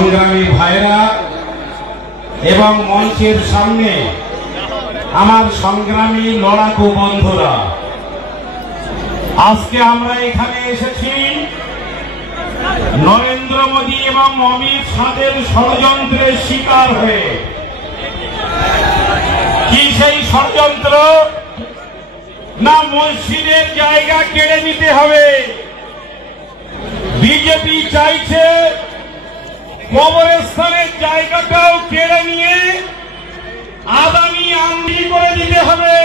সংগ্রামী ভাইরা এবং মঞ্চের সামনে আমার সংগ্রামী লড়াকু বন্ধুরা, আজকে আমরা এখানে এসেছি নরেন্দ্র মোদী এবং অমিত শাহের ষড়যন্ত্রের শিকার হয়ে। কি সেই ষড়যন্ত্র? না, মসজিদের জায়গা কেড়ে নিতে হবে। বিজেপি চাইছে কবরস্থানের জায়গাটাও কেড়ে নিয়ে আদানি আমদানি করে দিতে হবে।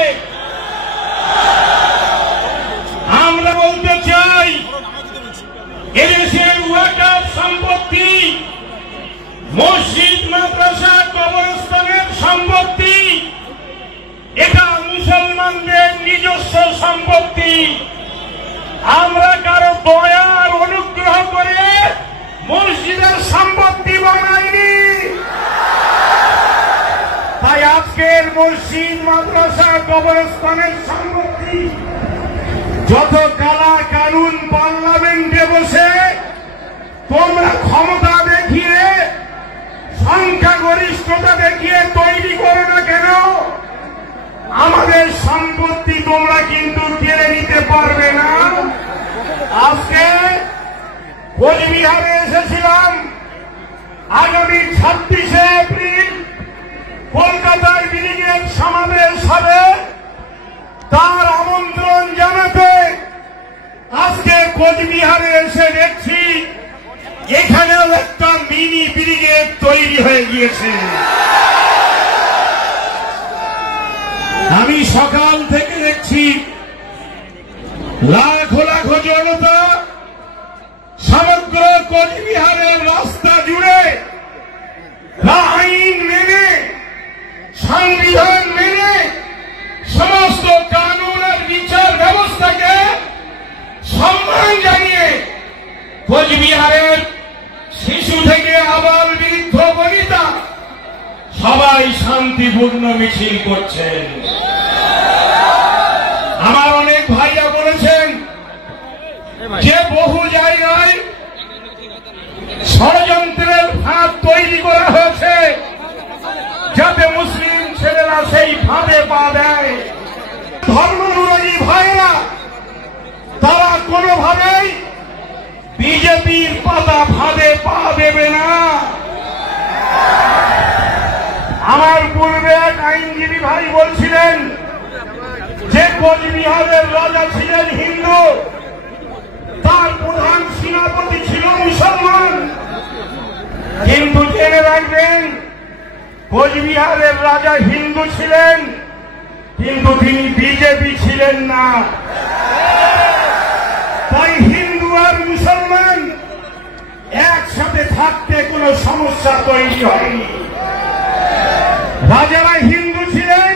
আমরা বলতে চাই, এদেশের ওয়াকফ সম্পত্তি, মসজিদ, মাদ্রাসা, কবরস্থানের সম্পত্তি, এটা মুসলমানদের নিজস্ব সম্পত্তি। আমরা কারো দয়ার অনুগ্রহ করে মসজিদের সম্পত্তি বানাইনি। তাই আজকের মসজিদ, মাদ্রাসা, কবরস্থানের সম্পত্তি যত কালা কানুন পার্লামেন্টে বসে তোমরা ক্ষমতা দেখিয়ে, সংখ্যাগরিষ্ঠতা দেখিয়ে তৈরি করো না কেন, আমাদের সম্পত্তি তোমরা কিন্তু কেড়ে নিতে পারবে না। আজকে কোচবিহারে এসেছিলাম, আগামী 26শে এপ্রিল কলকাতায় ব্রিগেড সমাবেশ হবে, তার আমন্ত্রণ জানাতে আজকে কোচবিহারে এসে দেখছি এখানেও একটা মিনি ব্রিগেড তৈরি হয়ে গিয়েছে। আমি সকাল থেকে দেখছি লাখো লাখো জনতা সমগ্র কোচবিহারের রাস্তা জুড়ে আইন মেনে, সংবিধান মেনে, সমস্ত কানুন আর বিচার ব্যবস্থাকে সম্মান জানিয়ে কোচবিহারের শিশু থেকে আবাল বৃদ্ধ বনিতা সবাই শান্তিপূর্ণ মিছিল করছেন। আমার অনেক ভাইরা বলেছেন যে বহু জায়গায় ষড়যন্ত্রের ফাঁদ তৈরি করা হয়েছে যাতে মুসলিম ছেলেরা সেই ফাঁদে পা দেয়। ধর্মানুরাগী ভাইরা তারা কোনোভাবেই বিজেপির পাতা ফাঁদে পা দেবে না। আমার পূর্বে এক আইনজীবী ভাই বলছিলেন যে কোচবিহারের রাজা ছিলেন হিন্দু, তার প্রধান সেনাপতি ছিল মুসলমান। কিন্তু জেনে রাখবেন, কোচবিহারের রাজা হিন্দু ছিলেন, কিন্তু তিনি বিজেপি ছিলেন না। তাই হিন্দু আর মুসলমান একসাথে থাকতে কোনো সমস্যা তৈরি হয়নি। রাজারা হিন্দু ছিলেন।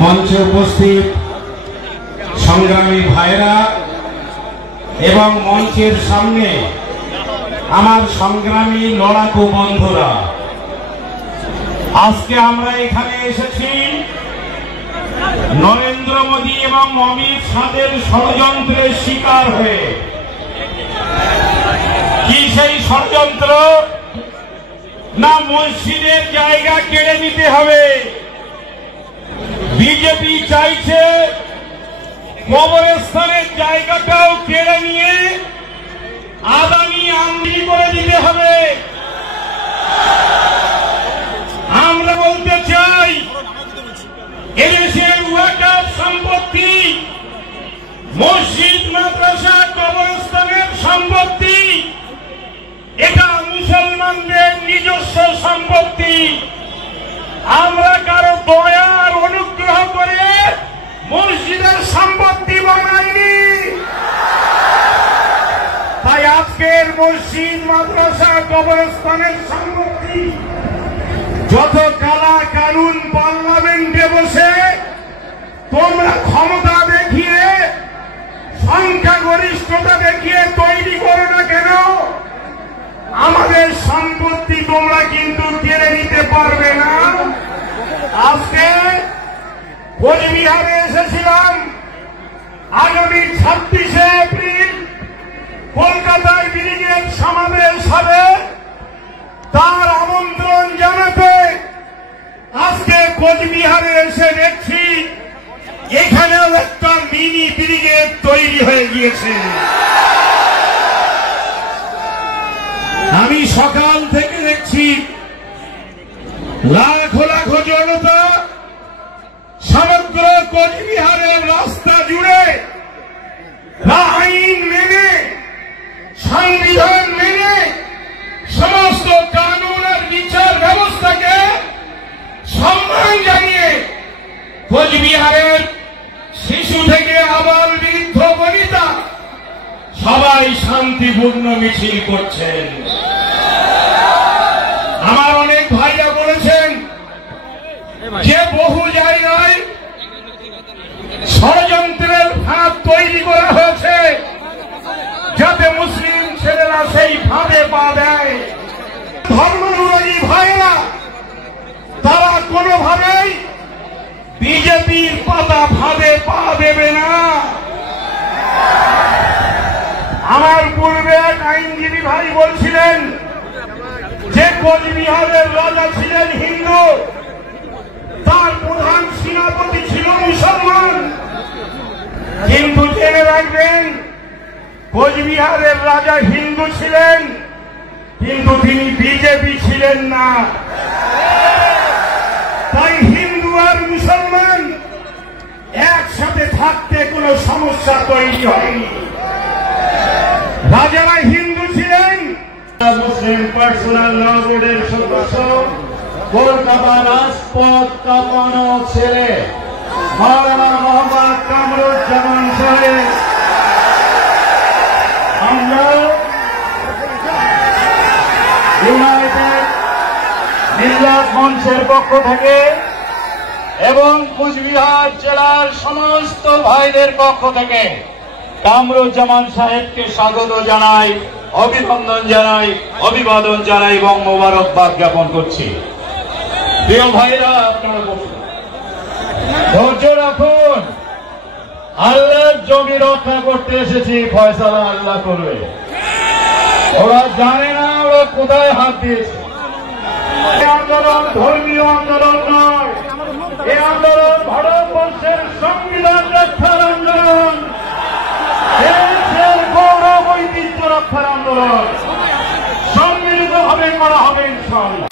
মঞ্চে উপস্থিত সংগ্রামী ভাইরা এবং মঞ্চের সামনে আমার সংগ্রামী লড়াকু বন্ধুরা, আজকে আমরা এখানে এসেছি নরেন্দ্র মোদী এবং অমিত শাহের ষড়যন্ত্রের শিকার হয়ে। কি সেই ষড়যন্ত্র? না, মসজিদের জায়গা কেড়ে নিতে হবে। বিজেপি চাইছে কবরস্থানের জায়গাটাও কেড়ে নিয়ে আদানি আমদানি করে দিতে হবে। আমরা বলতে চাই, এদেশের ওয়াকফ সম্পত্তি, মসজিদ, মাদ্রাসা, কবরস্থানের সম্পত্তি, এটা মুসলমানদের নিজস্ব সম্পত্তি। আমরা কারো দয়ার অনুগ্রহ করে মসজিদের সম্পত্তি বানাইনি। তাই আজকের মসজিদ, মাদ্রাসা, কবরস্থানের সম্পত্তি যত কালা কানুন পার্লামেন্টে বসে তোমরা ক্ষমতা দেখিয়ে, সংখ্যাগরিষ্ঠতা দেখিয়ে তৈরি করো না কেন, আমাদের সম্পত্তি তোমরা কিন্তু কেড়ে নিতে পারবে না। আজকে কোচবিহারে এসেছিলাম, আগামী সিলেট সমাবেশ হবে তার আমন্ত্রণ জানাতে আজকে কোচবিহারে এসে দেখছি এখানেও একটা মিনি ব্রিগেড তৈরি হয়ে গিয়েছে। আমি সকাল থেকে দেখছি লাখো লাখো জনতা সমগ্র কোচবিহারের রাস্তা জুড়ে আইন মেনে সংবিধান মেনে সমস্ত কানুন আর বিচার ব্যবস্থাকে সম্মান জানিয়ে কোচবিহারের শিশু থেকে আবাল বৃদ্ধ বনিতা সবাই শান্তিপূর্ণ মিছিল করছেন। আমার অনেক ভাইরা বলেছেন যে বহু জায়গায় ষড়যন্ত্রের ফাঁদ তৈরি করা হয়েছে যাতে মুসলিম ছেলেরা সেই ফাঁদে পা দেয়। ধর্মানুরাগী ভাইরা তারা কোনোভাবেই বিজেপির পাতা ফাঁদে পা দেবে না। আমার পূর্বে এক আইনজীবী ভাই বলছিলেন যে কোচবিহারের রাজা ছিলেন হিন্দু, তার প্রধান সেনাপতি ছিল মুসলমান। কিন্তু জেনে রাখবেন কোচবিহারের রাজা হিন্দু ছিলেন কিন্তু তিনি বিজেপি ছিলেন না। তাই হিন্দু আর মুসলমান একসাথে থাকতে কোনো সমস্যা তৈরি হয়নি। রাজারা হিন্দু ছিলেন। মুসলিম পার্সোনাল ল বোর্ডের সদস্য কলকাতা রাজপথ কাঁপানো ছেলে মাওলানা মোহাম্মদ কামরুজ্জামান সাহেব, আমরা ইউনাইটেড মিল্লাত মঞ্চের পক্ষ থেকে এবং কুচবিহার জেলার সমস্ত ভাইদের পক্ষ থেকে কামরুজ্জামান সাহেবকে স্বাগত জানাই, অভিনন্দন জানাই, অভিবাদন জানাই এবং মোবারকবাদ জ্ঞাপন করছি। প্রিয় ভাইরা, আপনারা বসুন, ধৈর্য রাখুন। আল্লাহর জমি রক্ষা করতে এসেছি, ফয়সালা আল্লাহ করবে। ওরা জানে না ওরা কোথায় হাত দিয়েছে। এই আন্দোলন ধর্মীয় আন্দোলন নয়, এই আন্দোলন ভারতবর্ষের সংবিধান রক্ষার আন্দোলন, দেশের গৌরব ঐতিহ্য রক্ষার আন্দোলন। সম্মিলিতভাবে করা হবে ইনশাআল্লাহ।